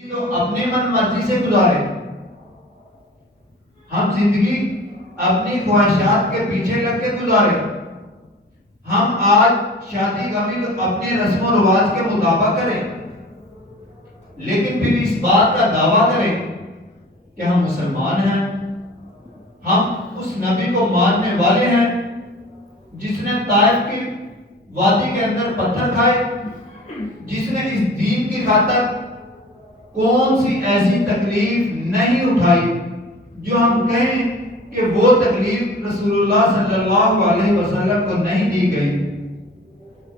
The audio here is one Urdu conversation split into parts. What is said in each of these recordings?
تو اپنی من مرضی سے گزارے. ہم زندگی اپنی خواہشات کے پیچھے لگ کے گزارے. ہم آج شادی کبھی تو اپنے رسم و رواج کے مطابق کریں، لیکن پھر اس بات کا دعویٰ کریں کہ ہم مسلمان ہیں، ہم اس نبی کو ماننے والے ہیں جس نے طائف کی وادی کے اندر پتھر کھائے، جس نے اس دین کی خاطر کون سی ایسی تکلیف نہیں اٹھائی جو ہم کہیں کہ وہ تکلیف رسول اللہ صلی اللہ علیہ وسلم کو نہیں دی گئی.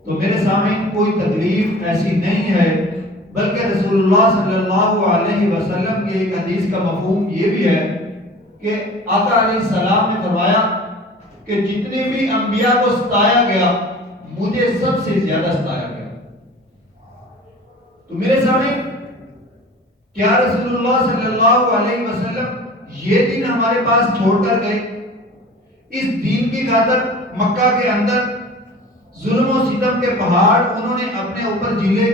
تو میرے سامنے کوئی تکلیف ایسی نہیں ہے، بلکہ رسول اللہ صلی اللہ علیہ وسلم کی ایک حدیث کا مفہوم یہ بھی ہے کہ آقا علیہ السلام نے فرمایا کہ جتنے بھی انبیاء کو ستایا گیا مجھے سب سے زیادہ ستایا گیا. تو میرے سامنے کیا رسول اللہ صلی اللہ علیہ وسلم یہ دین ہمارے پاس چھوڑ کر گئے؟ اس دین کی خاطر مکہ کے اندر ظلم و ستم کے پہاڑ انہوں نے اپنے اوپر جھیلے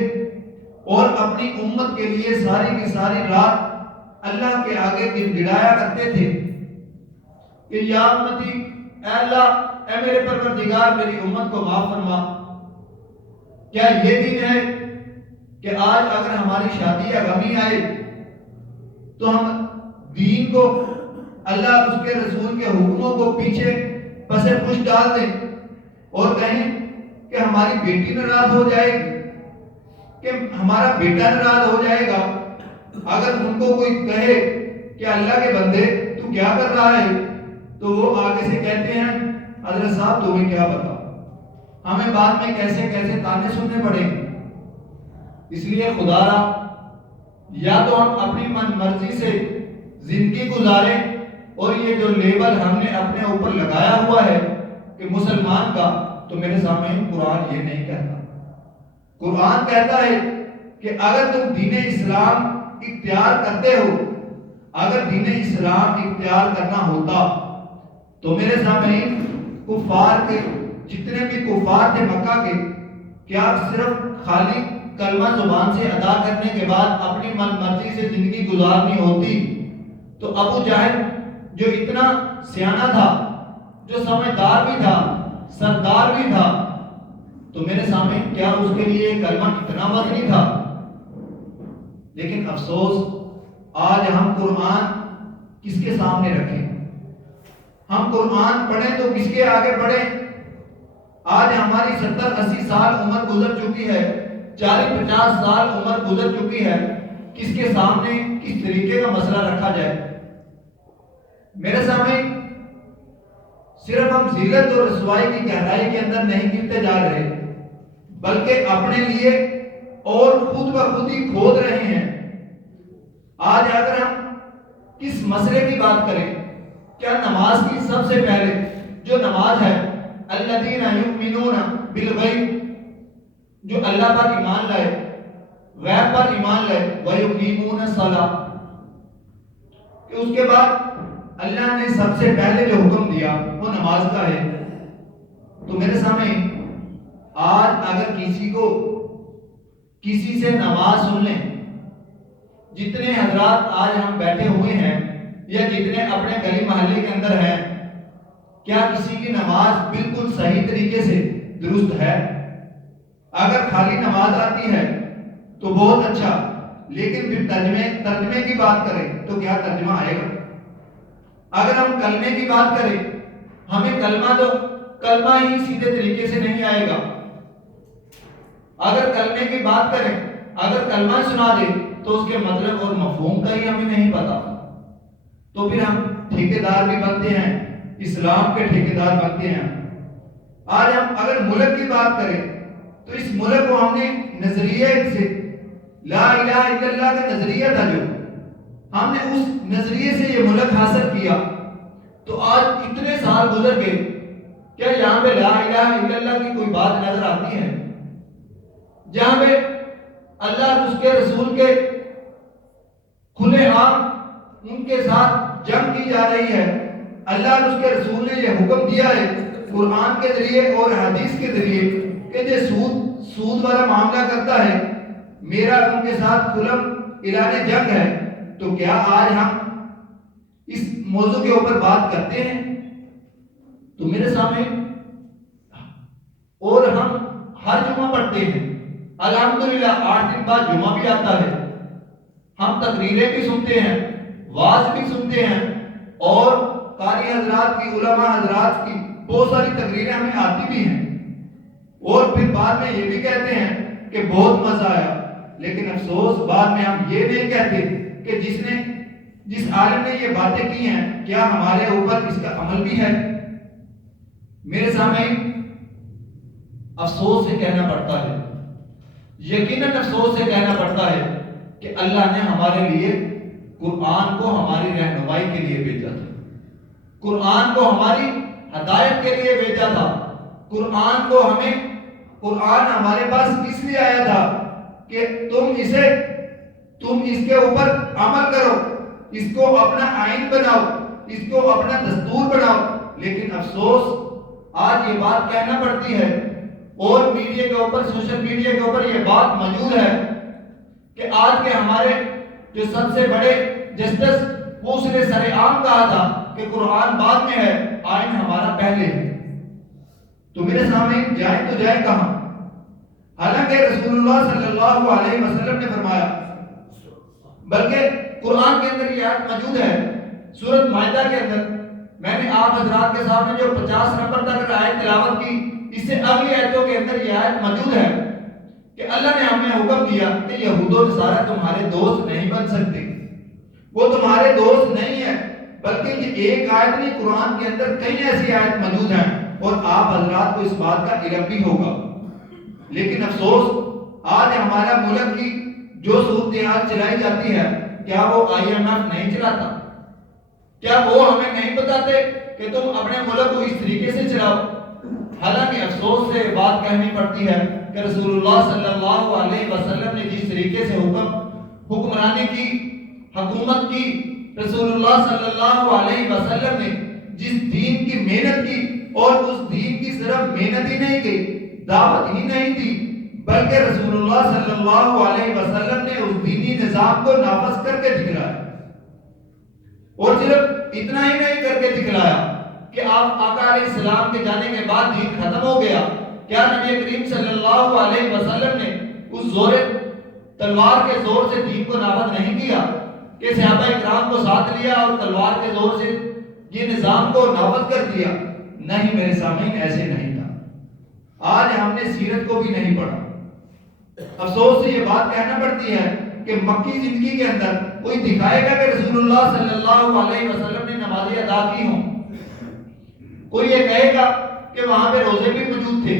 اور اپنی امت کے لیے ساری کی ساری رات اللہ کے آگے گڑگڑایا کرتے تھے کہ یا امتی، اے اللہ، اے میرے پروردگار، میری امت کو معاف فرما. کیا یہ دین ہے کہ آج اگر ہماری شادی یا غمی آئے تو ہم دین کو، اللہ اور اس کے رسول کے حکموں کو پیچھے پس پش ڈال دیں اور کہیں کہ ہماری بیٹی ناراض ہو جائے گی، کہ ہمارا بیٹا ناراض ہو جائے گا اگر ان کو کوئی کہے کہ اللہ کے بندے تو کیا کر رہا ہے، تو وہ آگے سے کہتے ہیں حضرت صاحب تمہیں کیا پتا، ہمیں بعد میں کیسے کیسے تانے سننے پڑیں گے. اس لیے خدا را یا تو ہم اپنی من مرضی سے زندگی گزاریں، اور یہ جو لیبل ہم نے اپنے اوپر لگایا ہوا ہے کہ مسلمان کا، تو میرے سامنے قرآن یہ نہیں کہتا. قرآن کہتا ہے کہ اگر تم دین اسلام اختیار کرتے ہو، اگر دین اسلام اختیار کرنا ہوتا تو میرے سامنے کفار کے جتنے بھی کفار تھے مکہ کے، کیا صرف خالی کلمہ زبان سے ادا کرنے کے بعد اپنی من مرضی سے زندگی گزارنی ہوتی؟ تو ابو جہل جو اتنا سیانہ تھا، جو سمجھدار بھی تھا، سردار بھی تھا، تو میرے سامنے کیا اس کے لیے کلمہ اتنا وزنی تھا؟ لیکن افسوس آج ہم قرآن کس کے سامنے رکھیں؟ ہم قرآن پڑھیں تو کس کے آگے پڑھیں؟ آج ہماری 70-80 سال عمر گزر چکی ہے، 40-50 سال عمر گزر چکی ہے، کس کے سامنے کس طریقے کا مسئلہ رکھا جائے؟ میرے سامنے صرف ہم ذلت اور رسوائی کی گہرائی کے اندر نہیں گرتے جا رہے، بلکہ اپنے لیے اور خود بخود ہی کھود رہے ہیں. آج اگر ہم کس مسئلے کی بات کریں، کیا نماز کی سب سے پہلے جو نماز ہے، الذین یؤمنون بالغیب، جو اللہ پر ایمان لائے، غیب پر ایمان لائے، ویقیمون الصلاۃ، کہ اس کے بعد اللہ نے سب سے پہلے جو حکم دیا وہ نماز کا ہے. تو میرے سامنے آج اگر کسی کو کسی سے نماز سن لیں، جتنے حضرات آج ہم بیٹھے ہوئے ہیں یا جتنے اپنے گلی محلے کے اندر ہیں، کیا کسی کی نماز بالکل صحیح طریقے سے درست ہے؟ اگر خالی نماز آتی ہے تو بہت اچھا، لیکن پھر ترجمے کی بات کریں تو کیا ترجمہ آئے گا؟ اگر ہم کلمے کی بات کریں، ہمیں کلمہ دو، کلمہ ہی سیدھے طریقے سے نہیں آئے گا. اگر کلمے کی بات کریں، اگر کلمہ سنا دے تو اس کے مطلب اور مفہوم کا ہی ہمیں نہیں پتا، تو پھر ہم ٹھیکیدار بھی بنتے ہیں، اسلام کے ٹھیکیدار بنتے ہیں. آج ہم اگر ملک کی بات کریں تو اس ملک کو ہم نے نظریے سے، لا الہ الا اللہ کا نظریہ تھا، جو ہم نے اس نظریے سے یہ ملک حاصل کیا، تو آج اتنے سال گزر گئے، کیا یہاں پہ لا الہ الا اللہ کی کوئی بات نظر آتی ہے؟ جہاں پہ اللہ اور اس کے رسول کے کھلے عام ان کے ساتھ جنگ کی جا رہی ہے، اللہ اور اس کے رسول نے یہ حکم دیا ہے قرآن کے ذریعے اور حدیث کے ذریعے کہ جو سود والا معاملہ کرتا ہے، میرا ان کے ساتھ اعلان جنگ ہے، تو کیا آج ہم اس موضوع کے اوپر بات کرتے ہیں؟ تو میرے سامنے اور ہم ہر جمعہ پڑھتے ہیں، الحمدللہ 8 دن بعد جمعہ بھی آتا ہے، ہم تقریریں بھی سنتے ہیں، واعظ بھی سنتے ہیں، اور قاری حضرات کی، علماء حضرات کی بہت ساری تقریریں ہمیں آتی بھی ہیں، اور پھر بعد میں یہ بھی کہتے ہیں کہ بہت مزہ آیا، لیکن افسوس بعد میں ہم یہ نہیں کہتے کہ جس عالم نے یہ باتیں کی ہیں کیا ہمارے اوپر اس کا عمل بھی ہے؟ میرے سامنے افسوس سے کہنا پڑتا ہے، یقیناً افسوس سے کہنا پڑتا ہے کہ اللہ نے ہمارے لیے قرآن کو ہماری رہنمائی کے لیے بھیجا تھا، قرآن کو ہماری ہدایت کے لیے بھیجا تھا، قرآن ہمارے پاس اس لیے آیا تھا کہ تم اس کے اوپر عمل کرو، اس کو اپنا آئین بناؤ، اس کو اپنا دستور بناؤ۔ لیکن افسوس آج یہ بات کہنا پڑتی ہے، اور میڈیا کے اوپر، سوشل میڈیا کے اوپر یہ بات موجود ہے کہ آج کے ہمارے جو سب سے بڑے جسٹس، وہ اس نے سر عام کہا تھا کہ قرآن بعد میں ہے، آئین ہمارا پہلے ہے۔ تو میرے سامنے جائیں تو جائیں کہاں؟ حالانکہ رسول اللہ صلی اللہ علیہ وسلم نے فرمایا، بلکہ قرآن کے اندر یہ آیت موجود ہے سورۃ مائدہ کے اندر، میں نے آپ حضرات کے سامنے جو 50 نمبر تک آیت تلاوت کی، اس سے اگلی آیتوں کے اندر یہ آیت موجود ہے کہ اللہ نے ہمیں حکم دیا کہ یہود و نصارہ تمہارے دوست نہیں بن سکتے، وہ تمہارے دوست نہیں ہے، بلکہ یہ ایک آیت نہیں، قرآن کے اندر کئی ایسی آیت موجود ہیں، اور آپ حضرات کو اس بات کا علم بھی ہوگا۔ لیکن افسوس آج ہمارا ملک کی جو صورتحال چلائی جاتی ہے، کیا وہ IMF نہیں چلاتا؟ کیا وہ ہمیں نہیں بتاتے کہ تم اپنے ملک کو اس طریقے سے چلاؤ؟ حالانکہ افسوس سے بات کہنی پڑتی ہے کہ رسول اللہ صلی اللہ علیہ وسلم نے جس طریقے سے حکمرانی کی، حکومت کی، رسول اللہ صلی اللہ علیہ وسلم نے جس دین کی محنت کی، اور اس دین کی صرف محنت ہی نہیں کی، دعوت ہی نہیں دی، بلکہ رسول اللہ صلی اللہ علیہ وسلم نے اس دینی نظام کو نافذ کر کے دکھلایا، اور صرف اتنا ہی نہیں کر کے دکھلایا کہ آپ آقا علیہ السلام کے جانے کے بعد دین ختم ہو گیا۔ کیا نبی کریم صلی اللہ علیہ وسلم نے اس تلوار کے زور سے دین کو نافذ نہیں کیا کہ صحابہ اکرام کو ساتھ لیا اور تلوار کے زور سے یہ نظام کو نافذ کر دیا؟ نہیں میرے سامعین، ایسے نہیں تھا۔ آج ہم نے سیرت کو بھی نہیں پڑھا۔ افسوس سے یہ بات کہنا پڑتی ہے کہ مکی زندگی کے اندر کوئی دکھائے گا کہ رسول اللہ صلی اللہ علیہ وسلم نے نمازیں ادا کی ہوں، کوئی یہ کہے گا کہ وہاں پہ روزے بھی موجود تھے،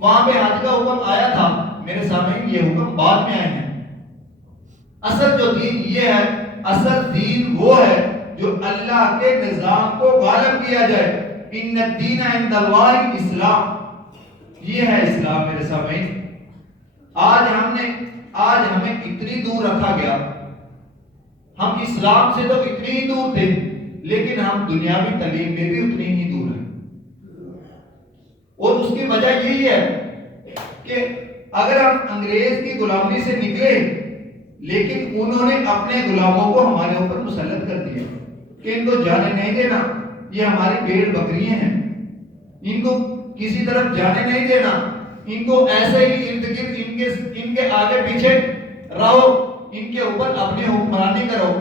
وہاں پہ حج کا حکم آیا تھا؟ میرے سامنے یہ حکم بعد میں آئے ہیں۔ اصل جو دین یہ ہے، اصل دین وہ ہے جو اللہ کے نظام کو غالب کیا جائے۔ ان الدین عند اللہ الاسلام، یہ ہے اسلام میرے سامنے۔ آج ہمیں اتنی دور رکھا گیا، ہم اسلام سے تو اتنی ہی دور تھے، لیکن ہم دنیاوی تعلیم میں بھی اتنی ہی دور ہیں، اور اس کی وجہ یہی ہے کہ اگر ہم انگریز کی غلامی سے نکلے، لیکن انہوں نے اپنے غلاموں کو ہمارے اوپر مسلط کر دیا کہ ان کو جانے نہیں دینا، یہ ہماری بھیڑ بکریاں ہیں، ان کو کسی طرف جانے نہیں دینا، ان کو ایسے ہی ارد گرد ان کے آگے پیچھے رہو، ان کے اوپر اپنی حکمرانی کرو۔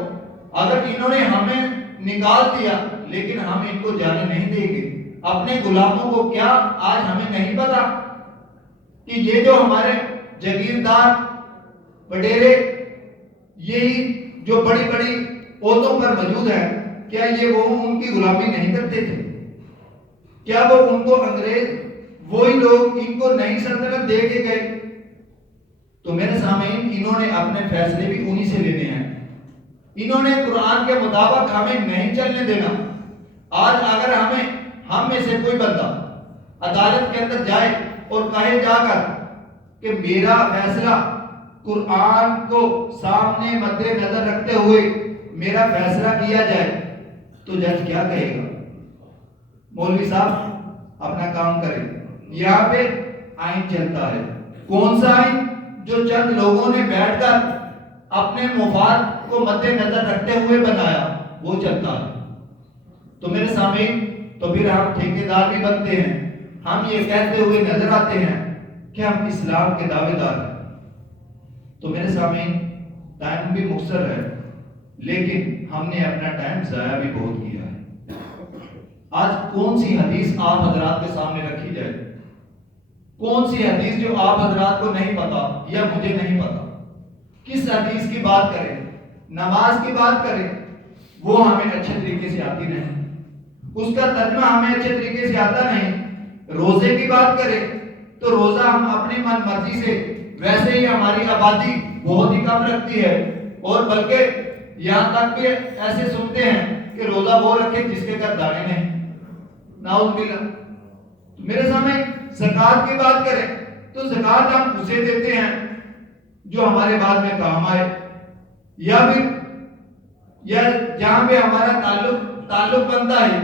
اگر انہوں نے ہمیں نکال دیا، لیکن ہم ان کو جانے نہیں دیں گے۔ اپنے غلاموں کو کیا آج ہمیں نہیں پتا کہ یہ جو ہمارے جاگیردار وڈیرے، یہی جو بڑی بڑی عہدوں پر موجود ہیں، کیا یہ وہ ان کی غلامی نہیں کرتے تھے؟ کیا وہ ان کو انگریز، وہی لوگ ان کو نئی سلطنت دے کے گئے؟ تو میرے سامعین، انہوں نے اپنے فیصلے بھی انہی سے لینے ہیں، انہوں نے قرآن کے مطابق ہمیں نہیں چلنے دینا۔ آج اگر ہم میں سے کوئی بندہ عدالت کے اندر جائے اور کہے جا کر کہ میرا فیصلہ قرآن کو سامنے مد نظر رکھتے ہوئے میرا فیصلہ کیا جائے، تو جج کیا کہے گا؟ مولوی صاحب اپنا کام کریں، یہاں پہ آئین چلتا ہے۔ کون سا آئین؟ جو چند لوگوں نے بیٹھ کر اپنے مفاد کو مد نظر رکھتے ہوئے بنایا وہ چلتا ہے۔ تو میرے سامعین، تو پھر ہم ٹھیکیدار بھی بنتے ہیں، ہم یہ کہتے ہوئے نظر آتے ہیں کہ ہم اسلام کے دعوے دار ہیں۔ تو میرے سامعین، ٹائم بھی مختصر ہے، لیکن ہم نے اپنا ٹائم ضائع بھی بہت کیا ہے۔ آج کون سی حدیث آپ حضرات کے سامنے رکھی جائے؟ کون سی حدیث جو آپ حضرات کو نہیں پتا یا مجھے نہیں پتا؟ کس حدیث کی بات کریں؟ نماز کی بات کریں، وہ ہمیں اچھے طریقے سے آتی نہیں، اس کا ترجمہ ہمیں اچھے طریقے سے آتا نہیں۔ روزے کی بات کریں تو روزہ ہم اپنی من مرضی سے، ویسے ہی ہماری آبادی بہت ہی کم رکھتی ہے، اور بلکہ یہاں تک بھی ایسے سنتے ہیں کہ روزہ وہ رکھے جس کے گھر دانے نہیں، نعوذ باللہ۔ میرے سامنے زکوٰۃ کی بات کریں تو زکوٰۃ ہم اسے دیتے ہیں جو ہمارے بعد میں کام آئے، یا پھر یا جہاں پہ ہمارا تعلق بنتا ہے۔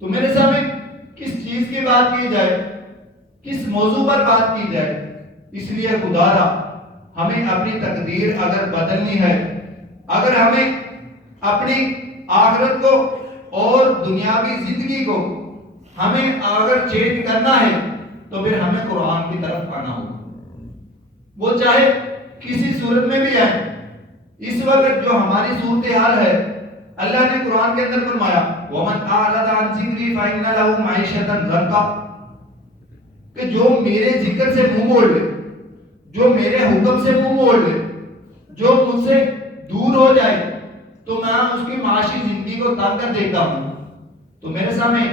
تو میرے سامنے کس چیز کی بات کی جائے، کس موضوع پر بات کی جائے؟ اس لیے خدا را ہمیں اپنی تقدیر اگر بدلنی ہے، اگر ہمیں اپنی آخرت کو اور دنیاوی زندگی کو ہمیں اگر چینج کرنا ہے تو پھر ہمیں قرآن کی طرف آنا ہوگا، وہ چاہے کسی صورت میں بھی ہے۔ اس وقت جو ہماری صورتحال ہے، اللہ نے قرآن کے اندر فرمایا وَمَنْ أَعْرَضَ عَنْ ذِكْرِي فَإِنَّ لَهُ مَعِيشَةً ضَنْكًا، کہ جو میرے ذکر سے منہ موڑ لے، جو میرے حکم سے منہ موڑ لے، جو مجھ سے دور ہو جائے، تو میں اس کی معاشی زندگی کو تنگ کر دیتا ہوں۔ تو میرے سامنے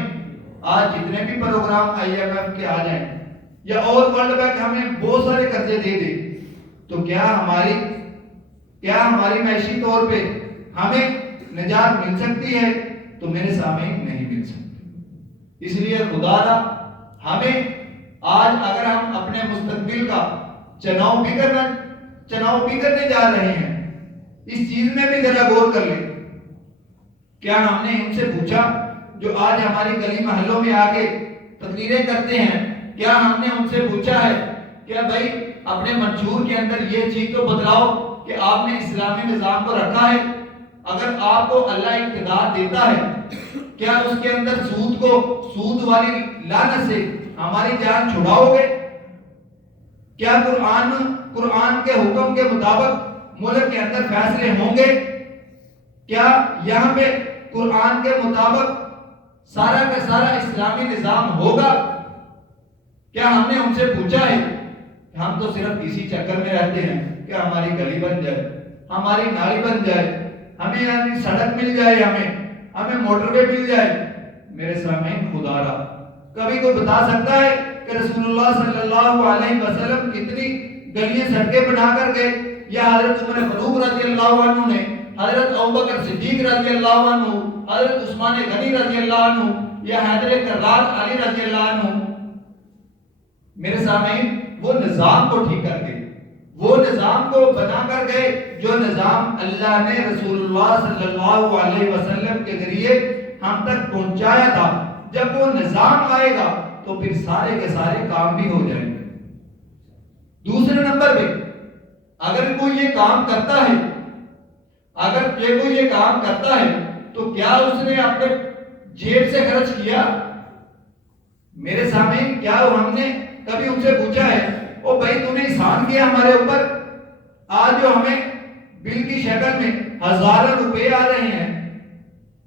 آج جتنے بھی پروگرام IMF کے آ جائیں یا اور ورلڈ بینک ہمیں بہت سارے قرضے دے دے، تو کیا ہماری معاشی طور پہ ہمیں نجات مل سکتی ہے؟ تو میرے سامنے نہیں مل سکتی۔ اس لیے خدا را ہمیں آج اگر ہم اپنے مستقبل کا چناؤ بھی کرنے جا رہے ہیں، اس چیز میں بھی ذرا غور کر لیں۔ کیا ہم نے ان سے پوچھا جو آج ہماری گلی محلوں میں آ کے تقریریں کرتے ہیں، کیا ہم نے ان سے پوچھا ہے کہ بھائی اپنے منشور کے اندر یہ چیز تو بتلاؤ کہ آپ نے اسلامی نظام کو رکھا ہے؟ اگر آپ کو اللہ اقتدار دیتا ہے، کیا اس کے اندر سود والی لعنت سے ہماری جان چھڑاؤ گے؟ کیا قرآن کے حکم کے مطابق ملک کے اندر فیصلے ہوں گے؟ کیا یہاں پہ قرآن کے مطابق سارا کا سارا اسلامی نظام ہوگا؟ کیا ہم نے ان سے پوچھا ہے؟ ہم تو صرف اسی چکر میں رہتے ہیں کہ ہماری گلی بن جائے، ہماری نالی بن جائے، ہمیں یعنی سڑک مل جائے، ہمیں موٹر وے مل جائے۔ میرے سامنے خدا را کبھی کوئی بتا سکتا ہے کہ رسول اللہ صلی اللہ علیہ وسلم کتنی گلیاں سڑکیں بنا کر گئے، یا حضرت عمر فاروق رضی اللہ عنہ نے، حضرت ابوبکر صدیق رضی اللہ عنہ، حضرت عثمان غنی رضی اللہ عنہ، یا حیدر کرار علی رضی اللہ عنہ؟ میرے سامنے وہ نظام کو ٹھیک کر گئے، وہ نظام کو بنا کر گئے جو نظام اللہ نے رسول اللہ صلی اللہ علیہ وسلم کے ذریعے ہم تک پہنچایا تھا۔ جب وہ نظام آئے گا تو پھر سارے کے سارے کام بھی ہو جائیں گے۔ دوسرے نمبر پہ اگر کوئی یہ کام کرتا ہے تو کیا اس نے اپنے جیب سے خرچ کیا؟ میرے سامنے کیا ہم نے کبھی ان سے پوچھا ہے او بھائی تو نے احسان کیا ہمارے اوپر، آج جو ہمیں بل کی شکل میں ہزاروں روپے آ رہے ہیں،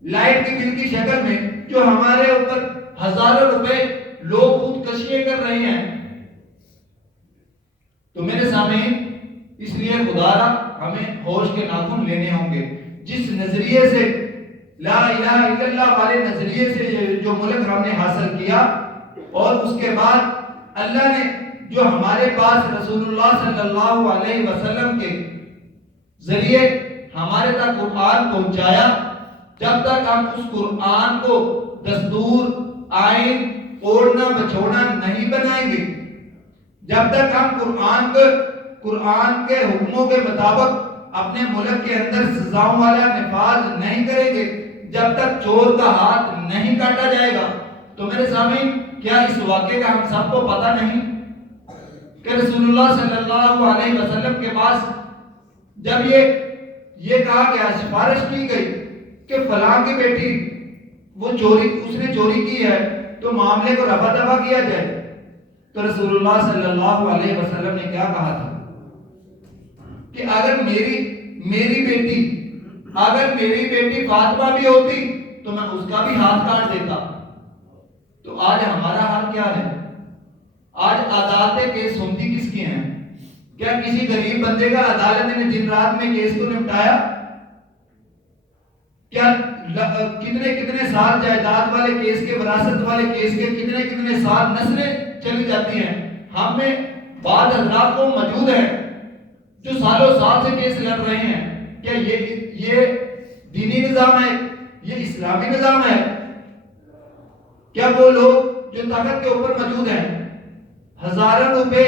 لائٹ کی بل کی شکل میں جو ہمارے اوپر ہزاروں روپے لوگ خودکشیاں کر رہے ہیں؟ تو میرے سامنے اس لیے خدا را ہمیں ہوش کے ناخن لینے ہوں گے۔ جس نظریے سے لا الہ الا اللہ والے نظریے سے جو ملک ہم نے حاصل کیا، اور اس کے بعد اللہ نے جو ہمارے پاس رسول اللہ صلی اللہ علیہ وسلم کے ذریعے ہمارے تک قرآن پہنچایا، جب تک ہم اس قرآن کو دستور، آئین، اوڑھنا بچھوڑنا نہیں بنائیں گے، جب تک ہم قرآن کے حکموں کے مطابق اپنے ملک کے اندر سزاؤں والا نفاذ نہیں کریں گے، جب تک چور کا ہاتھ نہیں کاٹا جائے گا۔ تو میرے سامعین، کیا اس واقعے کا ہم سب کو پتہ نہیں کہ رسول اللہ صلی اللہ علیہ وسلم کے پاس جب یہ کہا گیا، سفارش کی گئی کہ فلاں کی بیٹی اس نے چوری کی ہے تو معاملے کو رفع دفع کیا جائے، تو رسول اللہ صلی اللہ علیہ وسلم نے کیا کہا تھا کہ اگر میری بیٹی فاطمہ بھی ہوتی تو میں اس کا بھی ہاتھ کاٹ دیتا۔ تو آج ہمارا حال کیا ہے؟ آج عدالتیں کیس سنتی کس کی ہیں؟ کیا کسی غریب بندے کا عدالت نے دن رات میں کیس کو نپٹایا؟ کیا کتنے سال جائیداد والے کیس کے، وراثت والے کیس کے کتنے سال نسلیں چلی جاتی ہیں؟ ہم میں بعض حضرات کو موجود ہیں جو سالوں سال سے کیس لڑ رہے ہیں۔ کیا یہ دینی نظام ہے؟ یہ اسلامی نظام ہے؟ کیا وہ لوگ جو طاقت کے اوپر موجود ہیں ہزاروں روپے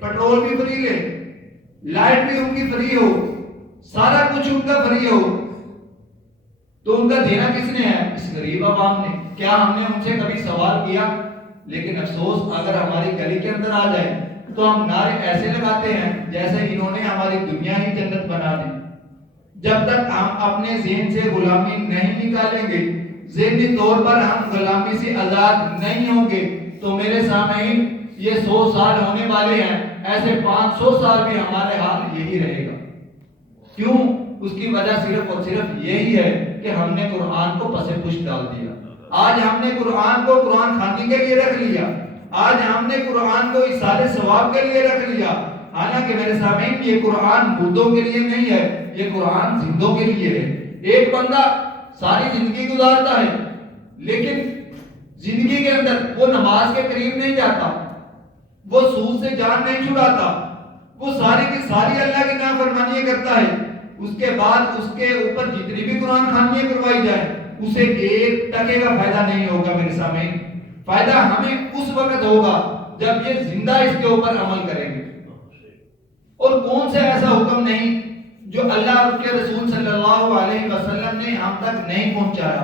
پیٹرول بھی فری لے، لائٹ بھی ان کی فری ہو، سارا کچھ ان کا فری ہو، تو ان کا دینا کس نے ہے؟ اس غریب عوام نے۔ کیا ہم نے ان سے کبھی سوال کیا؟ لیکن افسوس، اگر ہماری گلی کے اندر آ جائے تو ہم نعرے ایسے لگاتے ہیں جیسے انہوں نے ہماری دنیا ہی جنت بنا دی۔ جب تک ہم اپنے ذہن سے غلامی نہیں نکالیں گے، ذہنی طور پر ہم غلامی سے آزاد نہیں ہوں گے، تو میرے سامعین یہ 100 سال ہونے والے ہیں، ایسے 500 سال بھی ہمارے حال یہی رہے گا۔ کیوں؟ اس کی وجہ صرف اور صرف یہی ہے کہ ہم نے قرآن کو پس پش ڈال دیا۔ آج ہم نے قرآن کو قرآن خوانی کے لیے رکھ لیا، آج ہم نے قرآن کو ایصال ثواب کے لیے رکھ لیا، حالانکہ میرے سامعین یہ قرآن مردوں کے لیے نہیں ہے، یہ قرآن زندوں کے لیے ہے۔ ایک بندہ ساری زندگی گزارتا ہے لیکن زندگی کے اندر وہ نماز کے قریب نہیں جاتا، وہ سود سے جان نہیں چھڑاتا، وہ ساری کی ساری اللہ کی نافرمانیاں کرتا ہے، اس کے بعد اس کے اوپر جتنی بھی قرآن خوانیاں کروائی جائیں اسے 1 ٹکے کا فائدہ نہیں ہوگا۔ میرے سامنے فائدہ ہمیں اس وقت ہوگا جب یہ زندہ اس کے اوپر عمل کریں گے۔ اور کون سے ایسا حکم نہیں جو اللہ اور اس کے رسول صلی اللہ علیہ وسلم نے ہم تک نہیں پہنچایا،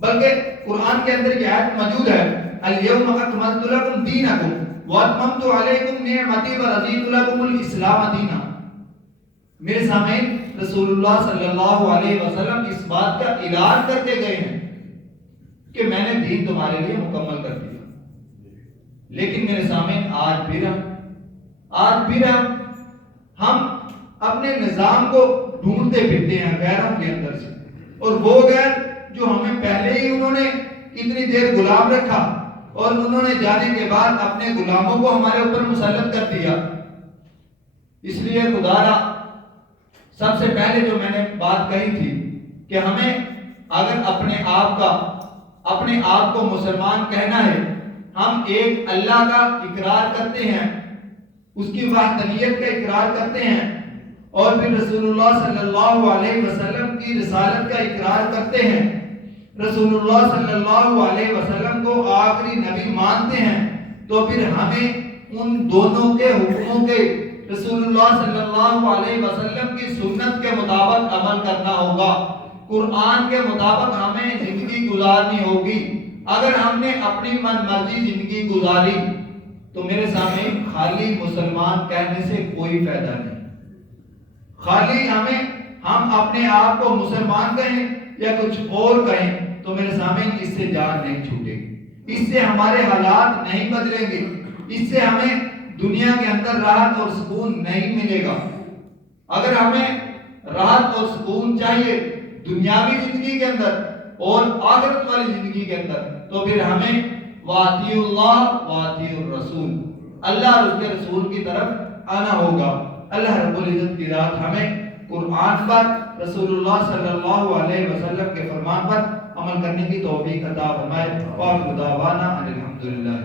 بلکہ قرآن کے اندر یہ آیت موجود ہے، الیوم اکملت لکم دینکم واتممت علیکم نعمتی ورضیت لکم الاسلام دینا۔ میرے سامعین رسول اللہ صلی اللہ علیہ وسلم اس بات کا اعلان کرتے گئے ہیں کہ میں نے دین تمہارے لیے مکمل کر دیا، لیکن میرے سامعین آج پھر ہم اپنے نظام کو ڈھونڈتے پھرتے ہیں غیروں کے اندر سے، اور وہ غیر جو ہمیں پہلے ہی انہوں نے اتنی دیر غلام رکھا اور انہوں نے جانے کے بعد اپنے غلاموں کو ہمارے اوپر مسلط کر دیا۔ اس لیے خدا را سب سے پہلے جو میں نے بات کہی تھی کہ ہمیں اگر اپنے آپ کو مسلمان کہنا ہے، ہم ایک اللہ کا اقرار کرتے ہیں، اس کی وحدانیت کا اقرار کرتے ہیں، اور پھر رسول اللہ صلی اللہ علیہ وسلم کی رسالت کا اقرار کرتے ہیں، رسول اللہ صلی اللہ علیہ وسلم کو آخری نبی مانتے ہیں، تو پھر ہمیں ان دونوں کے حکموں کے، رسول اللہ صلی اللہ علیہ وسلم کی سنت کے مطابق عمل کرنا ہوگا، قرآن کے مطابق ہمیں زندگی گزارنی ہوگی۔ اگر ہم نے اپنی من مرضی زندگی گزاری تو میرے سامنے خالی مسلمان کہنے سے کوئی فائدہ نہیں۔ خالی ہم اپنے آپ کو مسلمان کہیں یا کچھ اور کہیں تو میرے سامنے اس سے جان نہیں چھوٹے گی، اس سے ہمارے حالات نہیں بدلیں گے، اس سے ہمیں دنیا کے اندر راحت اور سکون نہیں ملے گا۔ اگر ہمیں راحت اور سکون چاہیے دنیاوی زندگی کے اندر اور آخرت والی زندگی کے اندر، تو پھر ہمیں وَأَطِیعُوا اللَّهَ وَأَطِیعُوا الرَّسُولَ، اللہ اور اس کے رسول کی طرف آنا ہوگا۔ اللہ رب العزت کی ذات ہمیں قرآن پر، رسول اللہ صلی اللہ علیہ وسلم کے فرمان پر عمل کرنے کی توفیق عطا فرمائے۔ وآخر دعوانا ان الحمدللہ۔